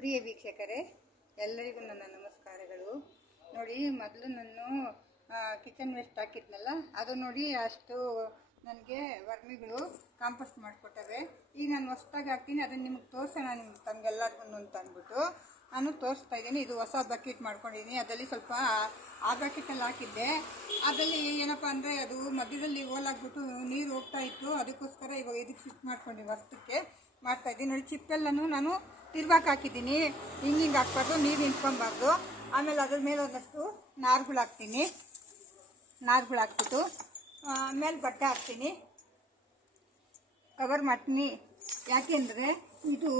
ಪ್ರಿಯ ವೀಕ್ಷಕರೇ, ಎಲ್ಲರಿಗೂ ನನ್ನ ನಮಸ್ಕಾರಗಳು. ನೋಡಿ, ಮೊದಲು ನಾನು ಕಿಚನ್ ವೇಸ್ಟ್ ಹಾಕಿದ್ನಲ್ಲ, ಅದು ನೋಡಿ ಅಷ್ಟು ನನಗೆ ವರ್ಮಿಗಳು ಕಾಂಪೋಸ್ಟ್ ಮಾಡಿಕೊಟ್ಟವೆ. ಈಗ ನಾನು ಹೊಸದಾಗಿ ಹಾಕ್ತೀನಿ, ಅದನ್ನು ನಿಮಗೆ ತೋರಿಸೋಣ ತಮಗೆಲ್ಲರಿಗೂ ಅಂತ ಅಂದ್ಬಿಟ್ಟು ನಾನು ತೋರಿಸ್ತಾ ಇದ್ದೀನಿ. ಇದು ಹೊಸ ಬಕೆಟ್ ಮಾಡ್ಕೊಂಡಿದ್ದೀನಿ. ಅದರಲ್ಲಿ ಸ್ವಲ್ಪ ಆ ಬಕೆಟಲ್ಲಿ ಹಾಕಿದ್ದೆ. ಅದರಲ್ಲಿ ಏನಪ್ಪ ಅಂದರೆ ಅದು ಮಧ್ಯದಲ್ಲಿ ಹೋಲಾಗ್ಬಿಟ್ಟು ನೀರು ಹೋಗ್ತಾ ಇತ್ತು. ಅದಕ್ಕೋಸ್ಕರ ಇವಾಗ ಇದಕ್ಕೆ ಶಿಫ್ಟ್ ಮಾಡ್ಕೊಂಡು ವರ್ಷಕ್ಕೆ ಮಾಡ್ತಾಯಿದ್ದೀನಿ. ನೋಡಿ, ಚಿಪ್ಪೆಲ್ಲನೂ ನಾನು ತಿರ್ವಾಕ್ ಹಾಕಿದ್ದೀನಿ. ಹಿಂಗೆ ಹಾಕ್ಬಾರ್ದು, ನೀರು ನಿಂತ್ಕೊಬಾರ್ದು. ಆಮೇಲೆ ಅದ್ರ ಮೇಲೆ ಒಂದಷ್ಟು ನಾರುಗಳು ಹಾಕ್ತೀನಿ. ನಾರುಗಳು ಹಾಕ್ಬಿಟ್ಟು ಆಮೇಲೆ ಬಟ್ಟೆ ಹಾಕ್ತೀನಿ, ಕವರ್ ಮಾಡ್ತೀನಿ. ಯಾಕೆಂದರೆ ಇದು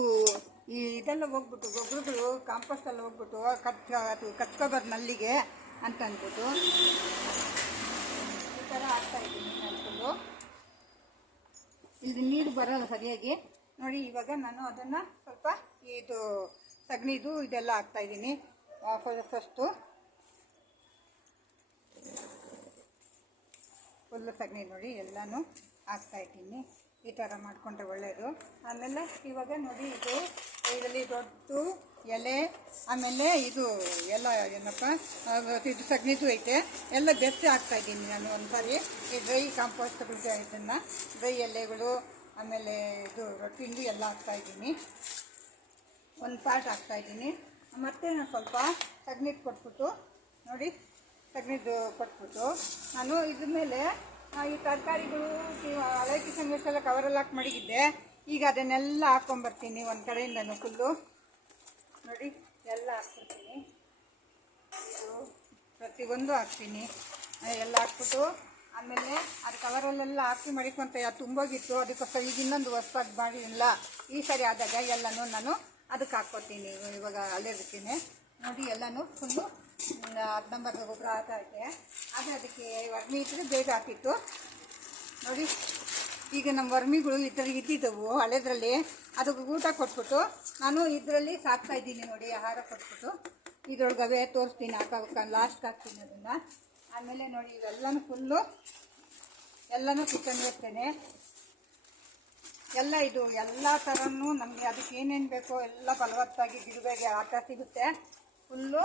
ಇದೆಲ್ಲ ಹೋಗ್ಬಿಟ್ಟು ಗೊಬ್ಬರಗಳು ಕಾಂಪೋಸ್ಟ್ ಎಲ್ಲ ಹೋಗ್ಬಿಟ್ಟು ಅದು ಕಚ್ಕೊಬಾರ್ದು ನಲ್ಲಿಗೆ ಅಂತ ಅಂದ್ಬಿಟ್ಟು ಈ ಥರ ಹಾಕ್ತಾಯಿದ್ದೀನಿ. ನಾನು ಇದು ನೀರು ಬರೋಲ್ಲ ಸರಿಯಾಗಿ. ನೋಡಿ, ಇವಾಗ ನಾನು ಅದನ್ನು ಸ್ವಲ್ಪ ಇದು ಸಗಣಿದು ಇದೆಲ್ಲ ಹಾಕ್ತಾಯಿದ್ದೀನಿ. ಫಸ್ಟು ಫುಲ್ಲು ಸಗಣಿ ನೋಡಿ ಎಲ್ಲನೂ ಹಾಕ್ತಾಯಿದ್ದೀನಿ. ಈ ಥರ ಮಾಡಿಕೊಂಡ್ರೆ ಒಳ್ಳೆಯದು. ಆಮೇಲೆ ಇವಾಗ ನೋಡಿ, ಇದರಲ್ಲಿ ದೊಡ್ಡ ಎಲೆ, ಆಮೇಲೆ ಇದು ಎಲ್ಲ ಏನಪ್ಪ ಇದು ಸಗಣಿದು ಐತೆ, ಎಲ್ಲ ಬೆರೆಸಿ ಹಾಕ್ತಾಯಿದ್ದೀನಿ ನಾನು ಒಂದು ಸಾರಿ. ಈ ಡ್ರೈ ಕಾಂಪೋಸ್ಟ್ಗಳಿಗೆ ಇದನ್ನು ಡ್ರೈ ಎಲೆಗಳು, ಆಮೇಲೆ ಇದು ರೊಟ್ಟಿಂದು ಎಲ್ಲ ಹಾಕ್ತಾಯಿದ್ದೀನಿ. ಒಂದು ಪಾಟ್ ಹಾಕ್ತಾಯಿದ್ದೀನಿ. ಮತ್ತು ನಾನು ಸ್ವಲ್ಪ ಸಗಣಿದು ಕೊಟ್ಬಿಟ್ಟು ನೋಡಿ, ಸಗಣಿದು ಕೊಟ್ಬಿಟ್ಟು ನಾನು ಇದ್ರ ಮೇಲೆ ಈ ತರಕಾರಿಗಳು ಹಳೆ ಕಿಚನ್ ವೇಸ್ಟ್ ಎಲ್ಲ ಕವರೆಲ್ಲ ಹಾಕಿ ಮಡಗಿದ್ದೆ. ಈಗ ಅದನ್ನೆಲ್ಲ ಹಾಕ್ಕೊಂಬರ್ತೀನಿ ಒಂದು ಕಡೆಯಿಂದನೂ ಫುಲ್ಲು. ನೋಡಿ, ಎಲ್ಲ ಹಾಕ್ಬಿಡ್ತೀನಿ. ಇದು ಪ್ರತಿಯೊಂದು ಹಾಕ್ತೀನಿ. ಎಲ್ಲ ಹಾಕ್ಬಿಟ್ಟು ಆಮೇಲೆ ಅದು ಕವರಲ್ಲೆಲ್ಲ ಹಾಕಿ ಮಡಿಕೊಂತ ತುಂಬೋಗಿತ್ತು. ಅದಕ್ಕೋಸ್ಕರ ಈಗ ಇನ್ನೊಂದು ಹೊಸ್ದಾಗಿ ಮಾಡಿಲ್ಲ. ಈ ಸರಿ ಆದಾಗ ಎಲ್ಲನೂ ನಾನು ಅದಕ್ಕೆ ಹಾಕ್ಕೊತೀನಿ. ಇವಾಗ ಅಲ್ಲೇದಕ್ಕೇ ನೋಡಿ ಎಲ್ಲನೂ ಫುಲ್ಲು 10 ನಂಬರ್ ಗೊಬ್ಬರ ಹಾಕೈತೆ. ಆದರೆ ಅದಕ್ಕೆ ವರ್ಮಿ ಇದ್ದರೆ ಬೇಗ ಹಾಕಿತ್ತು. ನೋಡಿ, ಈಗ ನಮ್ಮ ವರ್ಮಿಗಳು ಇದ್ರಲ್ಲಿ ಇದ್ದಿದ್ದವು ಹಳೆದ್ರಲ್ಲಿ, ಅದಕ್ಕೆ ಊಟ ಕೊಟ್ಬಿಟ್ಟು ನಾನು ಇದರಲ್ಲಿ ಸಾಕ್ತಾಯಿದ್ದೀನಿ. ನೋಡಿ, ಆಹಾರ ಕೊಟ್ಬಿಟ್ಟು ಇದ್ರೊಳಗವೆ ತೋರಿಸ್ತೀನಿ. ಲಾಸ್ಟ್ ಹಾಕ್ತೀನಿ ಅದನ್ನು. ಆಮೇಲೆ ನೋಡಿ, ಇವೆಲ್ಲನೂ ಫುಲ್ಲು ಎಲ್ಲನೂ ಕಿಚನ್ ವೇಸ್ಟೇನೆ. ಎಲ್ಲ ಇದು ಎಲ್ಲ ಥರನೂ ನಮಗೆ ಅದಕ್ಕೆ ಏನೇನು ಬೇಕೋ ಎಲ್ಲ ಫಲವತ್ತಾಗಿ ಗಿಡಗಳಿಗೆ ಆಟ ಸಿಗುತ್ತೆ. ಫುಲ್ಲು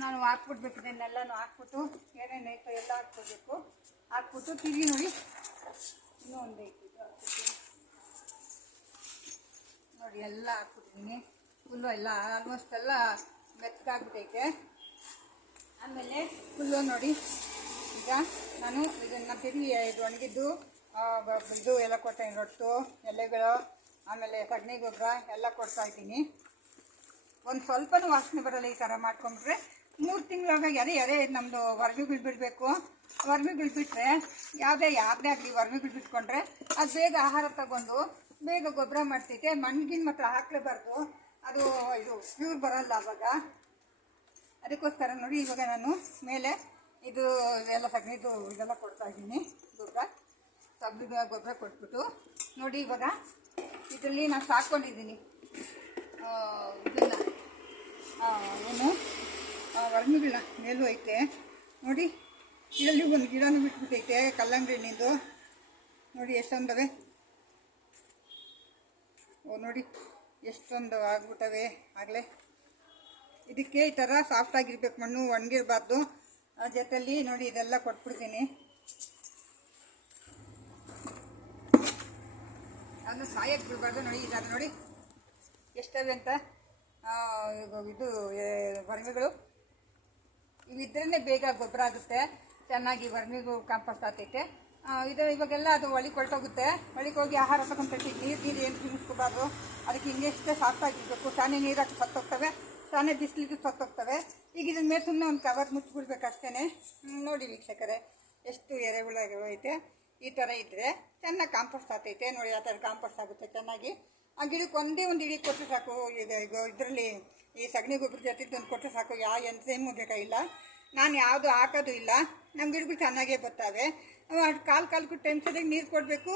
ನಾನು ಹಾಕ್ಬಿಡ್ಬೇಕು. ಇದನ್ನೆಲ್ಲನೂ ಹಾಕ್ಬಿಟ್ಟು ಏನೇನು ಐತೋ ಎಲ್ಲ ಹಾಕ್ಬಿಡ್ಬೇಕು. ಹಾಕ್ಬಿಟ್ಟು ತಿರುಗಿ ನೋಡಿ, ಇನ್ನೂ ಒಂದು ಐತಿ ಇದು ಹಾಕ್ಬಿಟ್ಟು ನೋಡಿ ಎಲ್ಲ ಹಾಕ್ಬಿಟ್ಟಿದ್ದೀನಿ. ಫುಲ್ಲು ಎಲ್ಲ ಆಲ್ಮೋಸ್ಟ್ ಎಲ್ಲ ಮೆತ್ತಗಾಗ್ಬಿಟ್ಟೈತೆ. ಆಮೇಲೆ ಫುಲ್ಲು ನೋಡಿ, ಈಗ ನಾನು ಇದನ್ನು ತಿರುಗಿ ಇದು ಒಣಗಿದ್ದು ಇದು ಎಲ್ಲ ಕೊಡ್ತಾಯಿದ್ದೀನಿ. ರೊಟ್ಟು ಎಲೆಗಳು, ಆಮೇಲೆ ಸಗಣಿ ಗೊಬ್ಬರ ಎಲ್ಲ ಕೊಡ್ತಾಯಿದ್ದೀನಿ. ಒಂದು ಸ್ವಲ್ಪನೂ ವಾಸನೆ ಬರೋಲ್ಲ. ಈ ಥರ ಮಾಡ್ಕೊಂಡ್ರೆ 3 ತಿಂಗಳಾಗ ಎರೆ ನಮ್ಮದು ವರ್ಮಿಗಳು ಬಿಡಬೇಕು. ವರ್ಮಿಗಳು ಬಿಟ್ಟರೆ ಯಾವುದೇ ಆಗಲಿ ವರ್ಮಿಗಳು ಬಿಟ್ಕೊಂಡ್ರೆ ಅದು ಬೇಗ ಆಹಾರ ತಗೊಂಡು ಬೇಗ ಗೊಬ್ಬರ ಮಾಡ್ತೈತೆ. ಮಣ್ಣಿನ ಮಾತ್ರ ಹಾಕಲೇಬಾರ್ದು, ಅದು ಇದು ಪ್ಯೂರ್ ಬರೋಲ್ಲ ಆವಾಗ. ಅದಕ್ಕೋಸ್ಕರ ನೋಡಿ, ಇವಾಗ ನಾನು ಮೇಲೆ ಇದು ಎಲ್ಲ ಸಗಣಿದು ಇದೆಲ್ಲ ಕೊಡ್ತಾಯಿದ್ದೀನಿ. ಗೊಬ್ಬರ ಸಬ್ಬಿದ ಗೊಬ್ಬರ ಕೊಟ್ಬಿಟ್ಟು ನೋಡಿ, ಇವಾಗ ಇದರಲ್ಲಿ ನಾನು ಸಾಕೊಂಡಿದ್ದೀನಿ ಇದನ್ನು ಏನು ವರ್ಮಿಗಳನ್ನ ಮೇಲೂ ಐತೆ. ನೋಡಿ, ಇದರಲ್ಲಿ ಒಂದು ಗಿಡನೂ ಬಿಟ್ಬಿಟ್ಟೈತೆ ಕಲ್ಲಂಗಡಿ ಹಣ್ಣಿಂದು. ನೋಡಿ ಎಷ್ಟೊಂದವೆ, ನೋಡಿ ಎಷ್ಟೊಂದು ಆಗ್ಬಿಟ್ಟವೆ ಆಗಲೇ. ಇದಕ್ಕೆ ಈ ಥರ ಸಾಫ್ಟಾಗಿರ್ಬೇಕು, ಮಣ್ಣು ಒಣಗಿರಬಾರ್ದು. ಆ ಜೊತೆಯಲ್ಲಿ ನೋಡಿ ಇದೆಲ್ಲ ಕೊಟ್ಬಿಡ್ತೀನಿ. ಅದನ್ನು ಸಾಯಕ್ಕೆ ಬಿಡಬಾರ್ದು. ನೋಡಿ, ಇದಾದ ನೋಡಿ ಎಷ್ಟವೆ ಅಂತ ಇದು ವರ್ಮಿಗಳು. ಇವಿದ್ರೇ ಬೇಗ ಗೊಬ್ಬರ ಆಗುತ್ತೆ, ಚೆನ್ನಾಗಿ ವರ್ಮಿಗೂ ಕಾಂಪೋಸ್ಟ್ ಆಗ್ತೈತೆ. ಇವಾಗೆಲ್ಲ ಅದು ಒಳಗೆ ಹೊರಟೋಗುತ್ತೆ. ಒಳಗೆ ಹೋಗಿ ಆಹಾರ ತಗೊಂತೈತಿ. ನೀರು ಏನು ತಿನ್ನಿಸ್ಕೋಬಾರ್ದು. ಅದಕ್ಕೆ ಹಿಂಗೆಷ್ಟೇ ಸಾಫ್ಟಾಗಿರಬೇಕು. ತಾನೇ ನೀರಾಕಿ ಸತ್ತೋಗ್ತವೆ, ತಾನೇ ಬಿಸಿಲಿಗೆ ಸತ್ತೋಗ್ತವೆ. ಈಗ ಇದನ್ನ ಮೇಲೆ ಸುಮ್ಮನೆ ಒಂದು ಕವರ್ ಮುಚ್ಚಿಬಿಡ್ಬೇಕು ಅಷ್ಟೇ. ನೋಡಿ ವೀಕ್ಷಕರೇ, ಎಷ್ಟು ಎರೆಹುಳು ಐತೆ. ಈ ಥರ ಇದ್ದರೆ ಚೆನ್ನಾಗಿ ಕಾಂಪೋಸ್ಟ್ ಆಗ್ತೈತೆ. ನೋಡಿ, ಆ ಥರ ಕಾಂಪೋಸ್ಟ್ ಆಗುತ್ತೆ ಚೆನ್ನಾಗಿ. ಆ ಗಿಡಕ್ಕೆ ಒಂದೇ ಒಂದು ಇಡೀ ಕೊಟ್ಟರೆ ಸಾಕು. ಇದರಲ್ಲಿ ಈ ಸಗಣಿ ಗೊಬ್ಬರ ಜೊತೆ ಒಂದು ಕೊಟ್ಟರೆ ಸಾಕು. ಯಾವ ಎಂತೇಮೂ ಬೇಕಾಗಿಲ್ಲ. ನಾನು ಯಾವುದು ಹಾಕೋದು ಇಲ್ಲ. ನಮ್ಮ ಗಿಡಗಳು ಚೆನ್ನಾಗೇ ಬರ್ತವೆ. ಕಾಲಕ್ಕೂ ಟೈಮ್ ಸರಿಯಾಗಿ ನೀರು ಕೊಡಬೇಕು.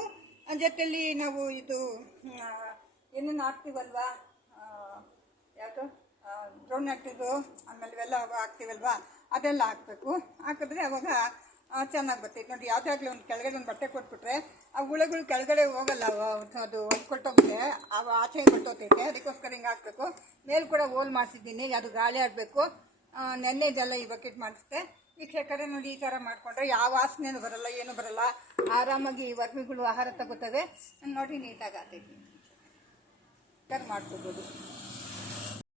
ಜೊತೆಯಲ್ಲಿ ನಾವು ಇದು ಏನೇನು ಹಾಕ್ತೀವಲ್ವ, ಯಾವುದು ಡ್ರೋನ್ ಹಾಕ್ತಿದ್ದು, ಆಮೇಲೆ ಇವೆಲ್ಲ ಹಾಕ್ತೀವಲ್ವ, ಅದೆಲ್ಲ ಹಾಕಬೇಕು. ಹಾಕಿದ್ರೆ ಅವಾಗ ಚೆನ್ನಾಗಿ ಬರ್ತೈತೆ ನೋಡಿ. ಯಾವುದಾಗಲಿ ಒಂದು ಕೆಳಗಡೆ ಒಂದು ಬಟ್ಟೆ ಕೊಟ್ಬಿಟ್ರೆ ಆ ಹುಳುಗಳು ಕೆಳಗಡೆ ಹೋಗಲ್ಲ, ಅದು ಹೊಲ್ಕೊಟ್ಟೋಗುತ್ತೆ, ಅವು ಆಚೆ ಕೊಟ್ಟೋಗ್ತೈತೆ. ಅದಕ್ಕೋಸ್ಕರ ಹಿಂಗೆ ಹಾಕಬೇಕು. ಮೇಲೆ ಕೂಡ ಹೋಲ್ ಮಾಡಿಸಿದ್ದೀನಿ, ಅದು ಗಾಳಿ ಆಡಬೇಕು. ನೆನ್ನೆ ಇದೆಲ್ಲ ಈ ಬಕೆಟ್ ಮಾಡಿಸ್ದೆ. ವೀಕ್ಷಕರೇ ನೋಡಿ, ಈ ಥರ ಮಾಡಿಕೊಂಡ್ರೆ ಯಾವ ವಾಸನೆನೂ ಬರಲ್ಲ, ಏನೂ ಬರಲ್ಲ. ಆರಾಮಾಗಿ ವರ್ಮಿಗಳು ಆಹಾರ ತಗೋತವೆ ನೋಡಿ. ನೀಟಾಗಿ ಆಗ್ತೈತಿ. ಮಾಡ್ಕೋಬೋದು.